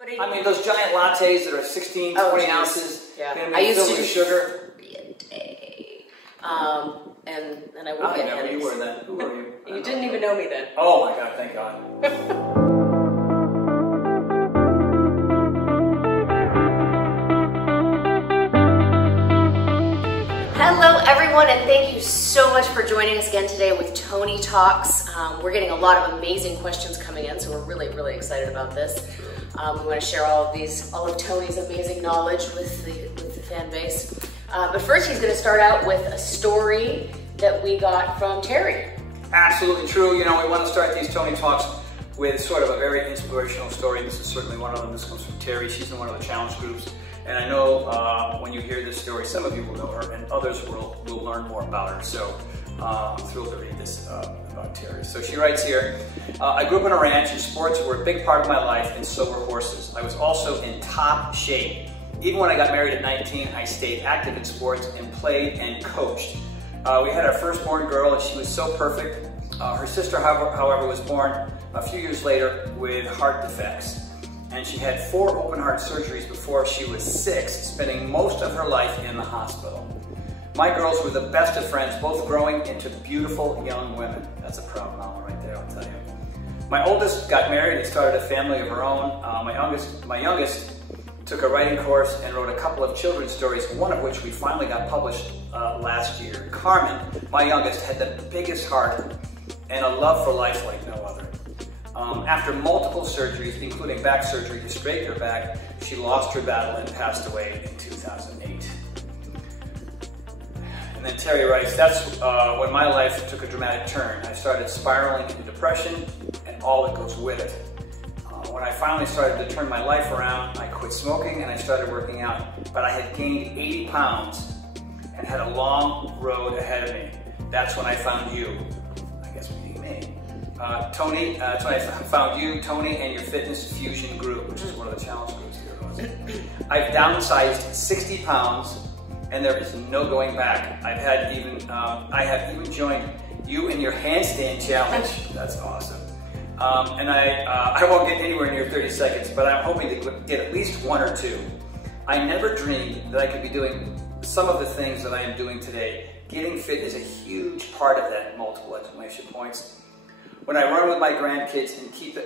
But I mean, those giant lattes that are 16, 20 ounces. Yeah. I used to do sugar. A day. And I would get headaches. You were then. Who were you? You didn't even know me then. Oh my God, thank God. Hello everyone, and thank you so much for joining us again today with Tony Talks. We're getting a lot of amazing questions coming in, so we're really excited about this. We want to share all of Tony's amazing knowledge with the fan base. But first, he's going to start out with a story that we got from Terry. Absolutely true. You know, we want to start these Tony Talks with sort of a very inspirational story. This is certainly one of them. This comes from Terry. She's in one of the challenge groups. And I know when you hear this story, some of you will know her and others will learn more about her. So I'm thrilled to read this about Terry. So she writes here, I grew up on a ranch and sports were a big part of my life, and so were horses. I was also in top shape. Even when I got married at 19, I stayed active in sports and played and coached. We had our firstborn girl and she was so perfect. Her sister, however, was born a few years later with heart defects. And she had 4 open heart surgeries before she was 6, spending most of her life in the hospital. My girls were the best of friends, both growing into beautiful young women. That's a proud mama right there, I'll tell you. My oldest got married and started a family of her own. My youngest took a writing course and wrote a couple of children's stories, one of which we finally got published last year. Carmen, my youngest, had the biggest heart and a love for life like no other. After multiple surgeries, including back surgery to straighten her back, she lost her battle and passed away in 2008. And then Terry writes, that's when my life took a dramatic turn. I started spiraling into depression and all that goes with it. When I finally started to turn my life around, I quit smoking and I started working out. But I had gained 80 pounds and had a long road ahead of me. That's when I found you. I guess meaning me. Tony, that's when I found you, Tony, and your Fitness Fusion group, which is one of the challenge groups here. I've downsized 60 pounds, and there is no going back. I have even joined you in your handstand challenge. That's awesome. And I won't get anywhere near 30 seconds, but I'm hoping to get at least 1 or 2. I never dreamed that I could be doing some of the things that I am doing today. Getting fit is a huge part of that, multiple exclamation points. When I run with my grandkids and keep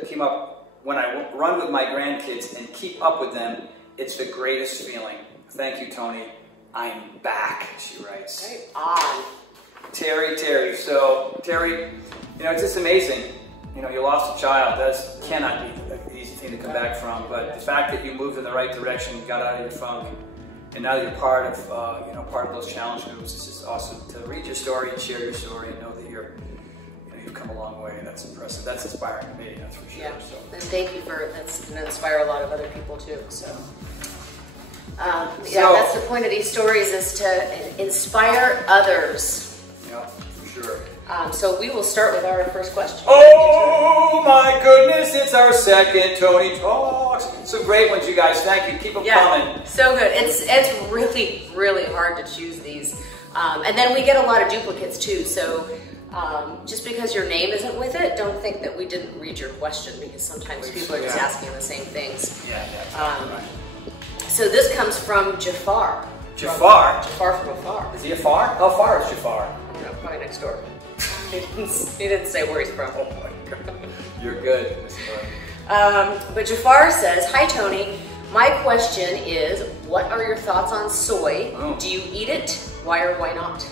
up with them, it's the greatest feeling. Thank you, Tony. I'm back, she writes. Right on. Terry. So, Terry, you know, it's just amazing. You know, you lost a child. That cannot be an easy thing to come back from. But the fact that you moved in the right direction, got out of your funk, and now you're part of, part of those challenge groups. It's just awesome to read your story and share your story and know that you've come a long way, and that's impressive. That's inspiring to me, that's for sure. Yeah, so. and thank you that's going to inspire a lot of other people too. So, that's the point of these stories, is to inspire others. Yeah, for sure. So we will start with our first question. Oh my goodness, it's our second Tony Talks. Some great ones, you guys. Thank you. Keep them coming. So good. It's really hard to choose these, and then we get a lot of duplicates too. So. Just because your name isn't with it, don't think that we didn't read your question, because sometimes people are just asking the same things. Yeah. So this comes from Jafar. Jafar? Jafar from afar. Is he afar? How far is Jafar? I don't know, probably next door. He didn't say where he's from. Oh my God. You're good, Miss but Jafar says, hi Tony, my question is, what are your thoughts on soy? Oh. Do you eat it? Why or why not?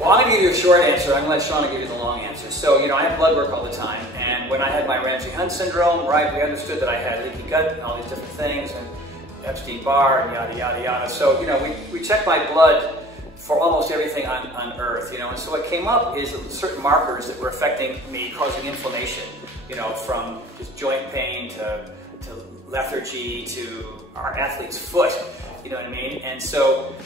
Well, I'm going to give you a short answer. I'm going to let Shauna give you the long answer. So, you know, I have blood work all the time, and when I had my Ramsay-Hunt syndrome, right, we understood that I had leaky gut and all these different things, and Epstein-Barr and yada, yada, yada. So, you know, we checked my blood for almost everything on Earth, you know, and so what came up is certain markers that were affecting me, causing inflammation, you know, from just joint pain to lethargy to our athlete's foot, you know what I mean? And so,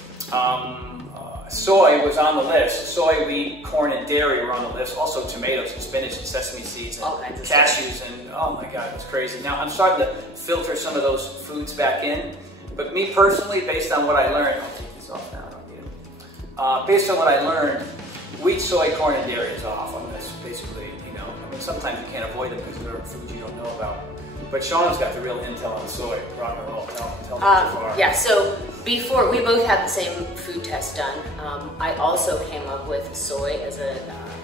soy was on the list. Soy, wheat, corn, and dairy were on the list. Also tomatoes and spinach and sesame seeds and cashews, and oh my God, it's crazy. Now I'm starting to filter some of those foods back in, but me personally, based on what I learned, I'll take this off now, I don't need it. Based on what I learned, wheat, soy, corn, and dairy is off on this, basically, you know. I mean, sometimes you can't avoid them because there are foods you don't know about. But Shauna's got the real intel on soy. Rock and roll. Tell me so far. Yeah, so before, we both had the same food test done. I also came up with soy as an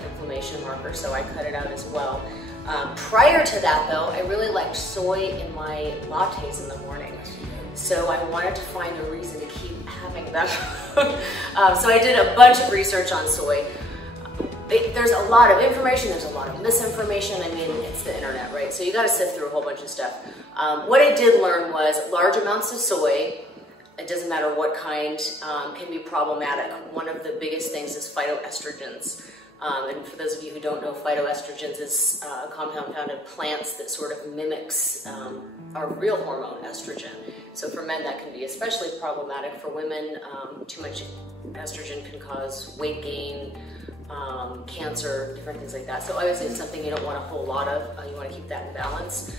inflammation marker, so I cut it out as well. Prior to that though, I really liked soy in my lattes in the morning. So I wanted to find a reason to keep having them. So I did a bunch of research on soy. There's a lot of information, there's a lot of misinformation. I mean, it's the internet, right? So you gotta sift through a whole bunch of stuff. What I did learn was large amounts of soy, it doesn't matter what kind, can be problematic. One of the biggest things is phytoestrogens. And for those of you who don't know, phytoestrogens is a compound found in plants that sort of mimics our real hormone, estrogen. So for men, that can be especially problematic. For women, too much estrogen can cause weight gain, cancer, different things like that. So obviously it's something you don't want a whole lot of. You want to keep that in balance.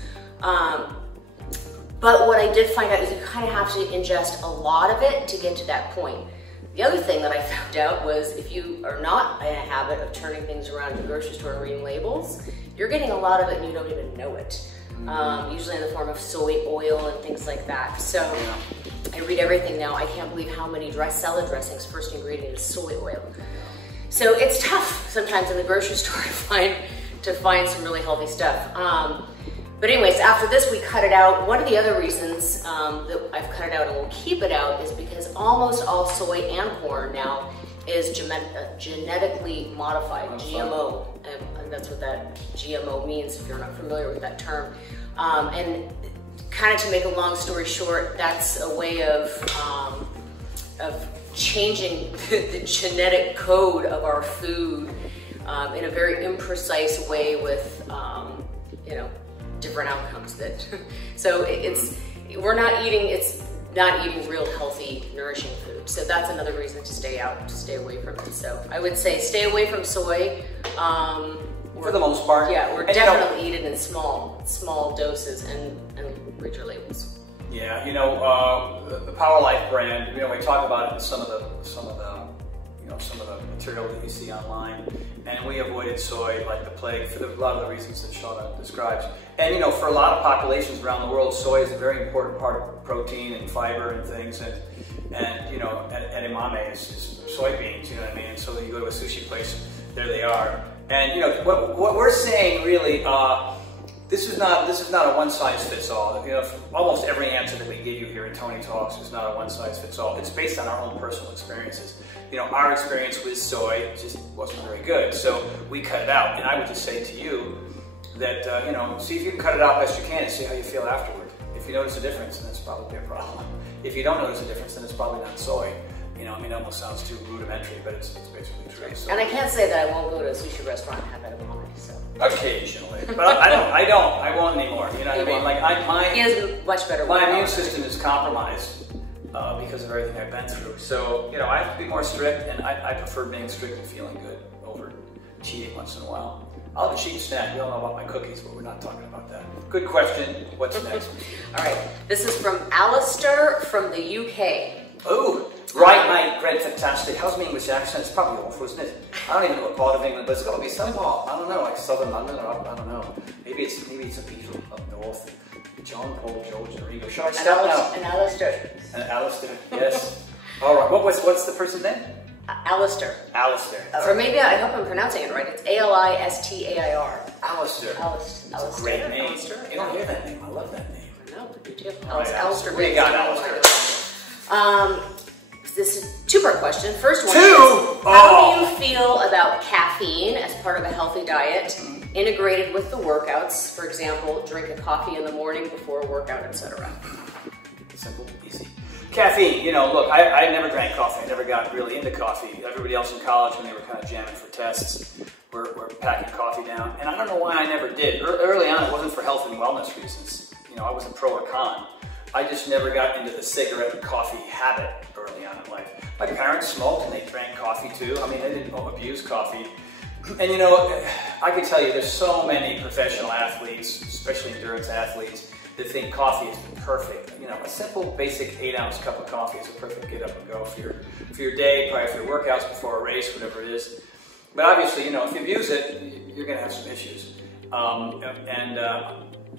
But what I did find out is you kind of have to ingest a lot of it to get to that point. The other thing that I found out was if you are not in a habit of turning things around in the grocery store and reading labels, you're getting a lot of it and you don't even know it. Usually in the form of soy oil and things like that. So I read everything now. I can't believe how many salad dressings first ingredient is soy oil. So it's tough sometimes in the grocery store to find some really healthy stuff. But anyways, after this we cut it out. One of the other reasons that I've cut it out and will keep it out is because almost all soy and corn now is genetically modified, GMO. And that's what that GMO means if you're not familiar with that term. And kind of to make a long story short, that's a way of changing the genetic code of our food in a very imprecise way with, you know, different outcomes. So it's not eating real healthy, nourishing food. So that's another reason to stay away from it. So I would say stay away from soy. For the most part. Yeah, or definitely eat it in small doses and read your labels. Yeah, you know, the Power Life brand, you know, we talk about it in some of the material that you see online, and we avoided soy like the plague for a lot of the reasons that Shauna describes. And you know, for a lot of populations around the world, soy is a very important part of protein and fiber and things, and you know, edamame is soybeans, you know what I mean? And so you go to a sushi place, there they are. And you know, what we're saying really, this is not a one-size-fits-all. You know, almost every answer that we give you here in Tony Talks is not a one-size-fits-all. It's based on our own personal experiences. You know, our experience with soy just wasn't very good, so we cut it out. And I would just say to you that, you know, see if you can cut it out best you can and see how you feel afterward. If you notice a difference, then it's probably a problem. If you don't notice a difference, then it's probably not soy. You know, I mean, it almost sounds too rudimentary, but it's basically true. So. And I can't say that I won't go to a sushi restaurant and have edamame, so. Occasionally, but I won't anymore. You know what I mean? Like he has much better. My immune system is compromised because of everything I've been through. So you know, I have to be more strict, and I prefer being strict and feeling good over cheating once in a while. I'll have a cheat snack. We all know about my cookies, but we're not talking about that. Good question. What's next? All right, this is from Alistair from the UK. Oh, right, mate, great, fantastic. How's my English accent? It's probably awful, isn't it? I don't even know what part of England, but it's got to be some part. I don't know, like southern London, or I don't know. Maybe it's a people up north. John, Paul, George, and Ringo. Shall I start now? And Alistair. And Alistair, yes. All right. What's the person's name? Alistair. Alistair. Or maybe I hope I'm pronouncing it right. It's Alistair. Alistair. That's a great name. Alistair. You don't hear that name. I love that name. I know, you too. Right, Alistair. What do you got, Alistair? This is a two-part question. First one is, how do you feel about caffeine as part of a healthy diet, integrated with the workouts? For example, drink a coffee in the morning before a workout, etc. Simple, easy. Caffeine, you know, look, I never drank coffee. I never got really into coffee. Everybody else in college, when they were kind of jamming for tests, were packing coffee down. And I don't know why I never did. Early on, it wasn't for health and wellness reasons. You know, I wasn't pro or con. I just never got into the cigarette and coffee habit early on in life. My parents smoked and they drank coffee too. I mean, they didn't abuse coffee. And you know, I can tell you there's so many professional athletes, especially endurance athletes, that think coffee is perfect. You know, a simple, basic 8-ounce cup of coffee is a perfect get up and go for your day, probably for your workouts before a race, whatever it is. But obviously, you know, if you abuse it, you're gonna have some issues.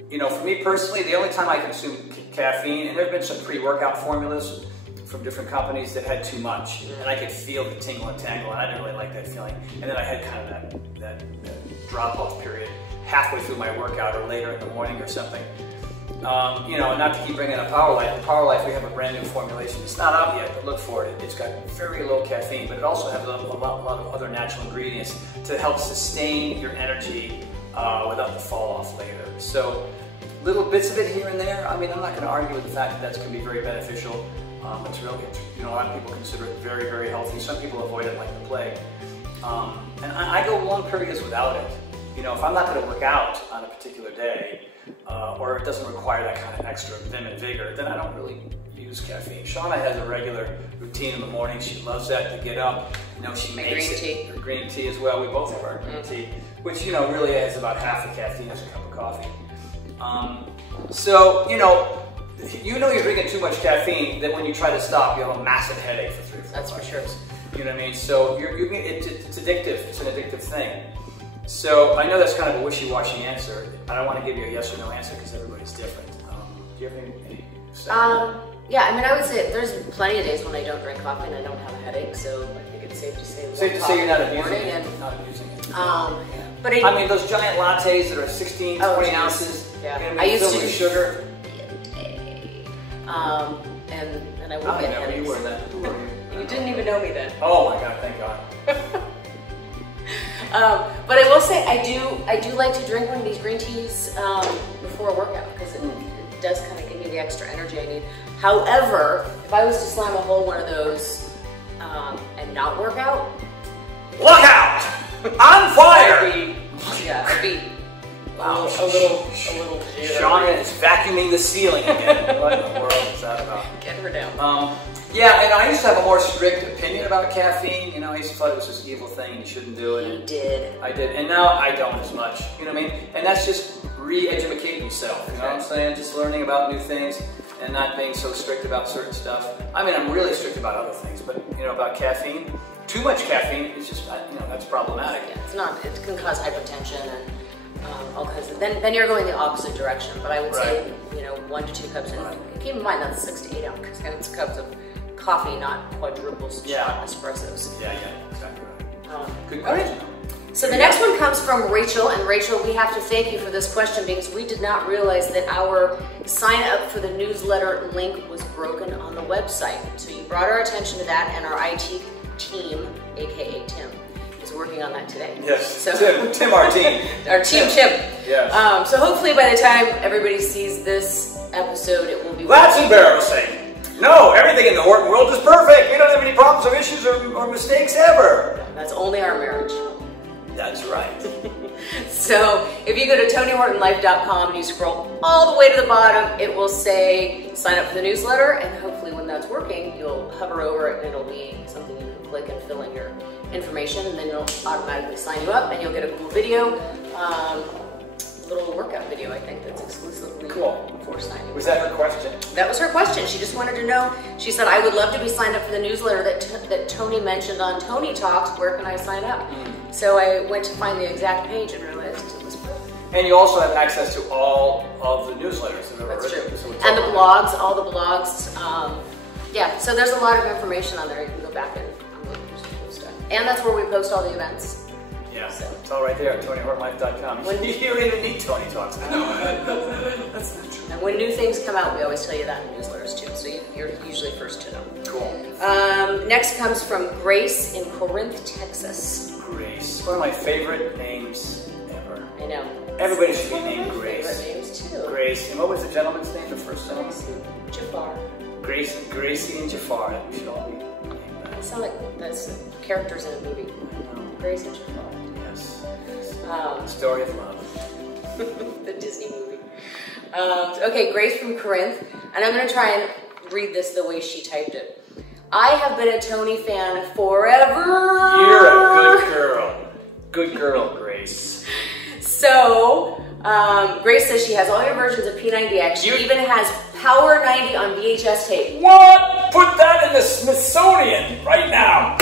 You know, for me personally, the only time I consume caffeine, and there have been some pre-workout formulas from different companies that had too much, and I could feel the tingle and tangle, and I didn't really like that feeling. And then I had kind of that drop-off period halfway through my workout or later in the morning or something. You know, not to keep bringing up Power Life. In Power Life, we have a brand new formulation. It's not out yet, but look for it. It's got very low caffeine, but it also has a lot of other natural ingredients to help sustain your energy without the fall off later. So little bits of it here and there. I mean, I'm not going to argue with the fact that that's going to be very beneficial. It's really, you know, a lot of people consider it very, very healthy. Some people avoid it like the plague. And I go long periods without it. You know, if I'm not going to work out on a particular day, or it doesn't require that kind of extra vim and vigor, then I don't really use caffeine. Shauna has a regular routine in the morning. She loves that to get up. You know, she makes it. Her green tea as well. We both have our green tea, which, you know, really has about half the caffeine as a cup of coffee. So, you know you're drinking too much caffeine, that when you try to stop, you have a massive headache for 3 or 4 That's for sure. You know what I mean? So it's addictive. It's an addictive thing. So I know that's kind of a wishy-washy answer. I don't want to give you a yes or no answer because everybody's different. Do you have any yeah, I mean, I would say there's plenty of days when I don't drink coffee and I don't have a headache, so I think it's safe to say you're not abusing it. Not abusing it. But I mean, those giant lattes that are 16, 20 ounces. Yeah. I used to sugar. And I would get headaches. You were then. Who were you? You didn't even know me then. Oh my God! Thank God. But I will say I do like to drink one of these green teas before a workout because it does kind of give me the extra energy I need. However, if I was to slam a whole one of those and not work out, look out! On fire! It'd be wow. a little. Shauna is vacuuming the ceiling again. What in the world is that about? Get her down. Yeah, and I used to have a more strict opinion about caffeine. You know, I used to thought it was this evil thing and you shouldn't do it. You did. I did, and now I don't as much. You know what I mean? And that's just re-educating yourself. You know what I'm saying? Just learning about new things and not being so strict about certain stuff. I mean, I'm really strict about other things, but you know, about caffeine, too much caffeine is just, you know, that's problematic. Yeah, it's not. It can cause hypertension and all kinds of. Then you're going the opposite direction. But I would say, you know, 1 to 2 cups, and keep in mind that's 6 to 8 ounce cups of coffee, not quadruple shot espressos. Yeah, exactly right. Good question. So the next one comes from Rachel, and Rachel, we have to thank you for this question because we did not realize that our sign up for the newsletter link was broken on the website. So you brought our attention to that, and our IT team, aka Tim, is working on that today. Yes, so, Tim, our team. Our team, Tim. Yes. So hopefully by the time everybody sees this episode, it will be. That's embarrassing. No, everything in the Horton world is perfect. We don't have any problems or issues or mistakes ever. That's only our marriage. That's right. So if you go to TonyHortonLife.com and you scroll all the way to the bottom, it will say sign up for the newsletter, and hopefully when that's working, you'll hover over it and it'll be something you can click and fill in your information, and then it'll automatically sign you up and you'll get a cool video, little workout video, I think, that's exclusively for signing. Was that her question? That was her question. She just wanted to know. She said, I would love to be signed up for the newsletter that Tony mentioned on Tony Talks. Where can I sign up? So I went to find the exact page and realized it was perfect. And you also have access to all of the newsletters that are That's true. So and the blogs, all the blogs. Yeah, so there's a lot of information on there. You can go back and look at some cool stuff. And that's where we post all the events. Yeah, so it's all right there at TonyHortonLife.com. You don't even need Tony Talks. That's not true. And when new things come out, we always tell you that in newsletters too, so you're usually first to know. Cool. Next comes from Grace in Corinth, Texas. Grace. One of my favorite names ever. I know. Everybody should be named Grace. Favorite names too. Grace. And what was the gentleman's name, the first gentleman? Jafar. Gracie and Jafar. We should all be named that. That sound like that's characters in a movie. Grace and Jafar. Yes. Story of love. The Disney movie. Okay, Grace from Corinth, and I'm going to try and read this the way she typed it. I have been a Tony fan forever. You're a good girl. Good girl, Grace. So, Grace says she has all your versions of P90X. She even has Power 90 on VHS tape. What? Put that in the Smithsonian right now.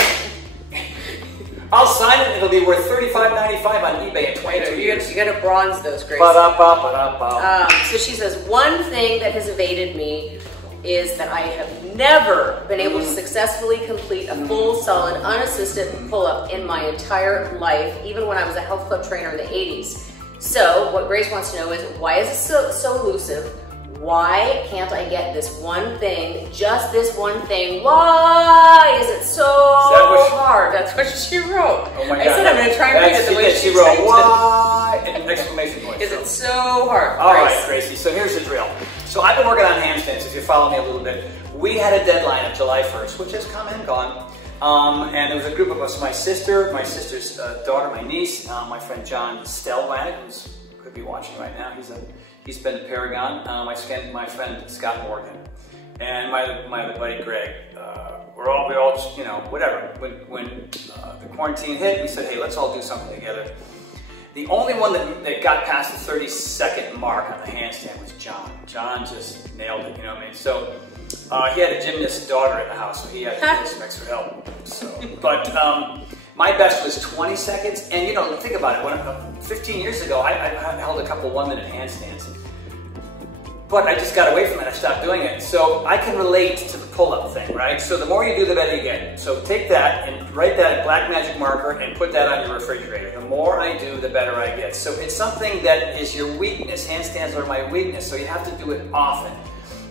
I'll sign it and it'll be worth $35.95 on eBay in 22 years. You gotta bronze those, Grace. So she says, one thing that has evaded me is that I have never been able to successfully complete a full, solid, unassisted pull-up in my entire life, even when I was a health club trainer in the 80s. So what Grace wants to know is, why is it so elusive? Why can't I get this one thing, just this one thing? Why is it so hard? That's what she wrote. Oh my God. I said I'm going to try and read it the way she wrote. Why? And exclamation point. Is it so hard? All right, Gracie, so here's the drill. So I've been working on handstands, if you follow me a little bit. We had a deadline of July 1st, which has come and gone. And there was a group of us, my sister's daughter, my niece, my friend John Stelwag, who could be watching right now. He's been to Paragon. My friend Scott Morgan, and my other buddy Greg. We all just, you know, whatever. When the quarantine hit, we said, hey, let's all do something together. The only one that got past the 30-second mark on the handstand was John. John just nailed it, you know what I mean? So he had a gymnast daughter at the house, so he had to get some extra help. So, but my best was 20 seconds, and you know, think about it. 15 years ago, I held a couple 1-minute handstands. But I just got away from it, I stopped doing it. So I can relate to the pull-up thing, right? So the more you do, the better you get. So take that and write that in black magic marker and put that on your refrigerator. The more I do, the better I get. So it's something that is your weakness. Handstands are my weakness, so you have to do it often.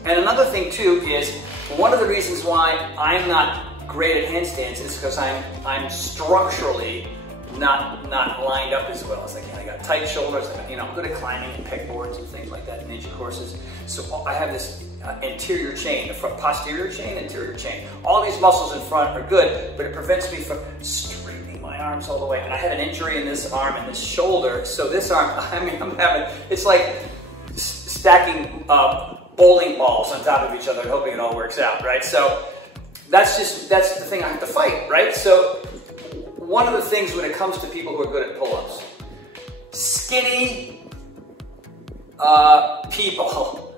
And another thing too is, one of the reasons why I'm not great at handstands is because I'm structurally not lined up as well as I can. I got tight shoulders, I'm good at climbing and pegboards and things like that in ninja courses. So I have this anterior chain, the front posterior chain, anterior chain. All these muscles in front are good, but it prevents me from straightening my arms all the way. And I had an injury in this arm and this shoulder, so this arm, it's like stacking bowling balls on top of each other and hoping it all works out, right? So that's the thing I have to fight, right? So one of the things when it comes to people who are good at pull-ups, skinny people,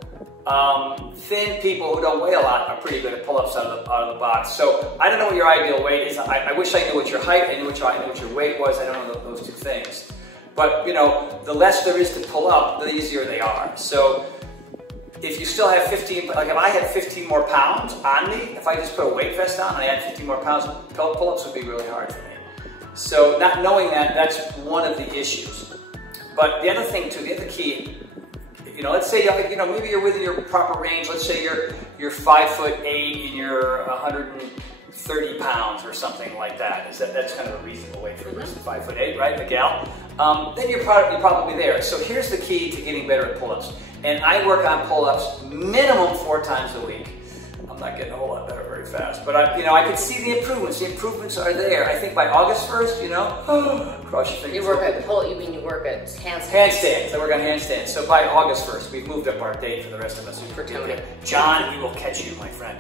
thin people who don't weigh a lot are pretty good at pull-ups out of the box. So I don't know what your ideal weight is. I wish I knew what your height, I knew what your weight was. I don't know those two things. But you know, the less there is to pull up, the easier they are. So if you still have 15, like if I had 15 more pounds on me, if I just put a weight vest on and I had 15 more pounds, pull-ups would be really hard for me. So not knowing that, that's one of the issues. But the other thing too, the other key, let's say, maybe you're within your proper range. Let's say you're 5'8" and you're 130 pounds or something like that. That's kind of a reasonable weight for a person 5'8", right, a gal? Then you're probably there. So here's the key to getting better at pull-ups. And I work on pull-ups minimum 4 times a week. I'm not getting a whole lot better very fast, but I can see the improvements. The improvements are there. I think by August 1st, cross your fingers. You work at you work at handstands? Handstands. I work on handstands. So by August 1st, we've moved up our date for the rest of us. For Tony. John, we will catch you, my friend.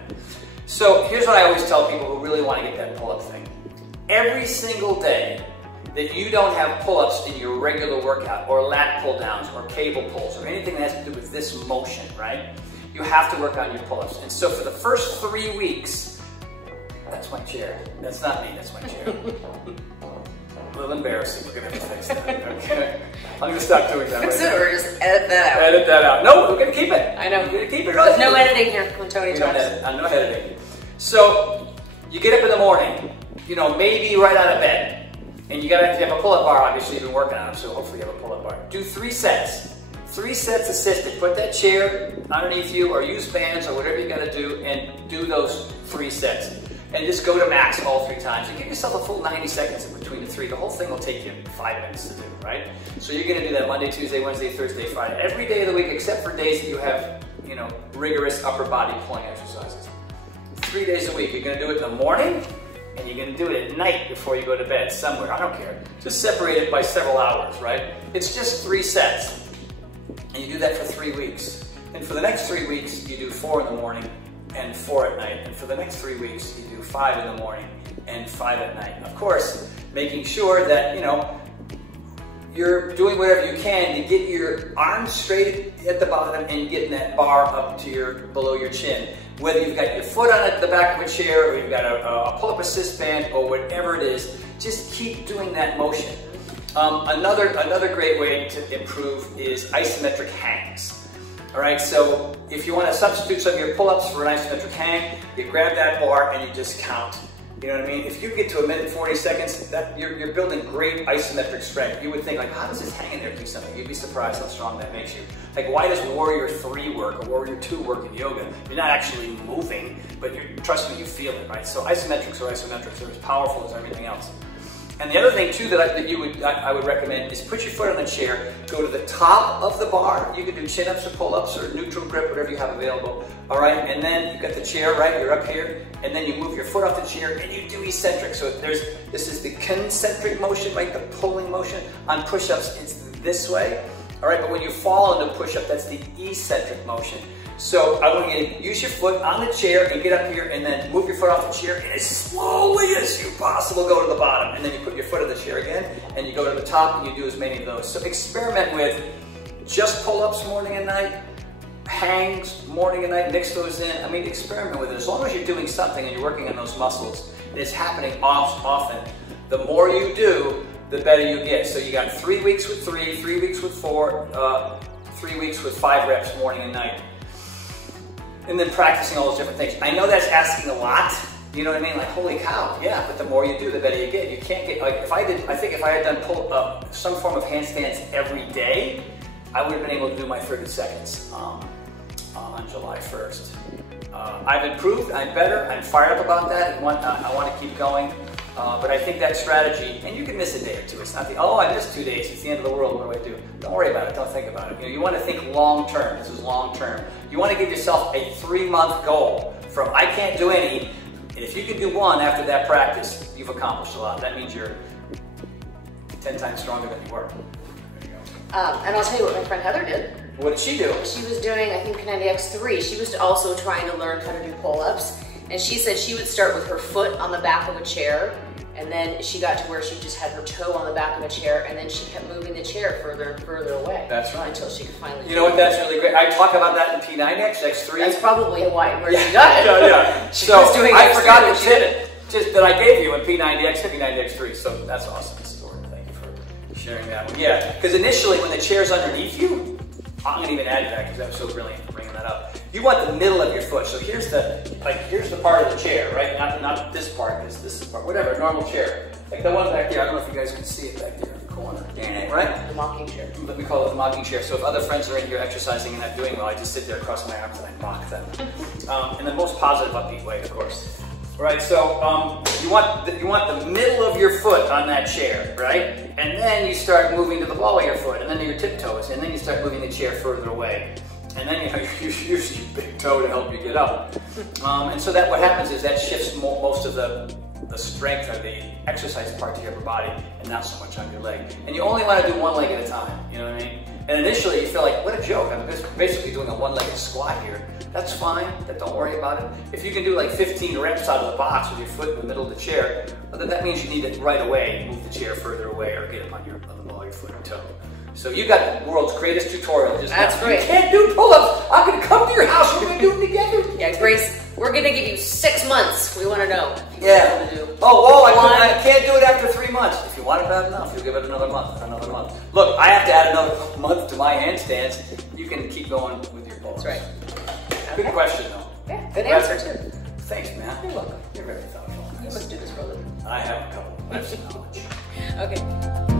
So here's what I always tell people who really want to get that pull-up thing. Every single day that you don't have pull-ups in your regular workout, or lat pull-downs, or cable pulls, or anything that has to do with this motion, right? You have to work on your pull-ups. And so for the first 3 weeks, that's my chair. That's not me, that's my chair. A little embarrassing, we're gonna have to fix that, okay? I'm gonna stop doing that right now. Or just edit that out. Edit that out. No, we're gonna keep it. I know. We're gonna keep it. There's no editing here when Tony talks. No editing. So, you get up in the morning, maybe right out of bed, and you have a pull-up bar, obviously you've been working on it, so hopefully you have a pull-up bar. Do 3 sets. 3 sets assisted. Put that chair underneath you or use bands or whatever you gotta do and do those 3 sets. And just go to max all 3 times. And give yourself a full 90 seconds in between the 3. The whole thing will take you 5 minutes to do, right? So you're gonna do that Monday, Tuesday, Wednesday, Thursday, Friday. Every day of the week except for days that you have, rigorous upper body pulling exercises. 3 days a week. You're gonna do it in the morning and you're gonna do it at night before you go to bed somewhere. I don't care. Just separate it by several hours, right? It's just 3 sets. And you do that for 3 weeks. And for the next 3 weeks, you do 4 in the morning and 4 at night. And for the next 3 weeks, you do 5 in the morning and 5 at night. Of course, making sure that, you're doing whatever you can to get your arms straight at the bottom and getting that bar up to below your chin. Whether you've got your foot on the back of a chair or you've got a pull-up assist band or whatever it is, just keep doing that motion. Another great way to improve is isometric hangs. All right, so if you want to substitute some of your pull-ups for an isometric hang, you grab that bar and you just count. You know what I mean? If you get to 1 minute 40 seconds, you're building great isometric strength. You would think, like, how does this hang in there do something? You'd be surprised how strong that makes you. Like, why does Warrior 3 work or Warrior 2 work in yoga? You're not actually moving, but trust me, you feel it, right? So isometrics are isometrics. They're as powerful as everything else. And the other thing too that I would recommend is put your foot on the chair, go to the top of the bar. You can do chin-ups or pull-ups or neutral grip, whatever you have available. All right, and then you've got the chair, right? You're up here, and then you move your foot off the chair and you do eccentric. So this is the concentric motion, right? The pulling motion. On push-ups, it's this way. All right, but when you fall into push-up, that's the eccentric motion. So I want you to use your foot on the chair and get up here and then move your foot off the chair and as slowly as you possible go to the bottom. And then you put your foot on the chair again and you go to the top and you do as many of those. So experiment with just pull-ups morning and night, hangs morning and night, mix those in. I mean, experiment with it. As long as you're doing something and you're working on those muscles and it's happening often, the more you do, the better you get. So you got 3 weeks with 3, 3 weeks with 4, 3 weeks with 5 reps morning and night. And then practicing all those different things. I know that's asking a lot, you know what I mean? Like, holy cow, yeah, but the more you do, the better you get. You can't get, like, I think if I had done some form of handstands every day, I would have been able to do my 30 seconds on July 1st. I've improved, I'm better, I'm fired up about that, I want to keep going. But I think that strategy, and you can miss a day or two. It's not oh, I missed 2 days, it's the end of the world, what do I do? Don't worry about it, don't think about it. You want to think long term, this is long term. You want to give yourself a 3-month goal from I can't do any, and if you can do 1 after that practice, you've accomplished a lot. That means you're 10 times stronger than you were. There you go. And I'll tell you what my friend Heather did. What did she do? She was doing, I think, P90X3. She was also trying to learn how to do pull-ups. And she said she would start with her foot on the back of a chair, and then she got to where she just had her toe on the back of a chair, and then she kept moving the chair further and further away. That's right. Until she could finally. You know what? That's really great. I talk about that in P90X, X3. That's probably where she got it. Yeah. So I forgot to hit it, just that I gave you in P90X and P90X3. So that's awesome story. Thank you for sharing that one. Yeah, because initially when the chair's underneath you, I'm going to even add that because that was so brilliant for bringing that up. You want the middle of your foot. So here's the part of the chair, right? Not this part, this is the part, whatever, normal chair. Like the one back there, I don't know if you guys can see it back there in the corner. Right? The mocking chair. We call it the mocking chair. So if other friends are in here exercising and not doing well, I just sit there across my arms and I mock them. In the most positive, upbeat way, of course. Right, so you want the middle of your foot on that chair, right? And then you start moving to the ball of your foot, and then your tiptoes, and then you start moving the chair further away. And then you use your big toe to help you get up. And so what happens is that shifts most of the strength of the exercise part to your upper body, and not so much on your leg. And you only want to do 1 leg at a time, you know what I mean? And initially you feel like, what a joke, I'm basically doing a 1-legged squat here. That's fine, don't worry about it. If you can do like 15 reps out of the box with your foot in the middle of the chair, well, then that means you need it right away, move the chair further away or get up on the ball of your foot or toe. So you got the world's greatest tutorial. That's great. You can't do pull-ups. I'm going to come to your house. We're going to do them together. Yeah, Grace, we're going to give you 6 months. We want to know. Yeah. I can't do it after 3 months. If you want it bad enough, you'll give it another month. Look, I have to add another month to my handstands. You can keep going with your pull-ups. That's right. Good question, though. Yeah, good answer, too. Thanks, man. You're welcome. You're very thoughtful. You must do this for a living. I have a couple. I have some knowledge. Okay.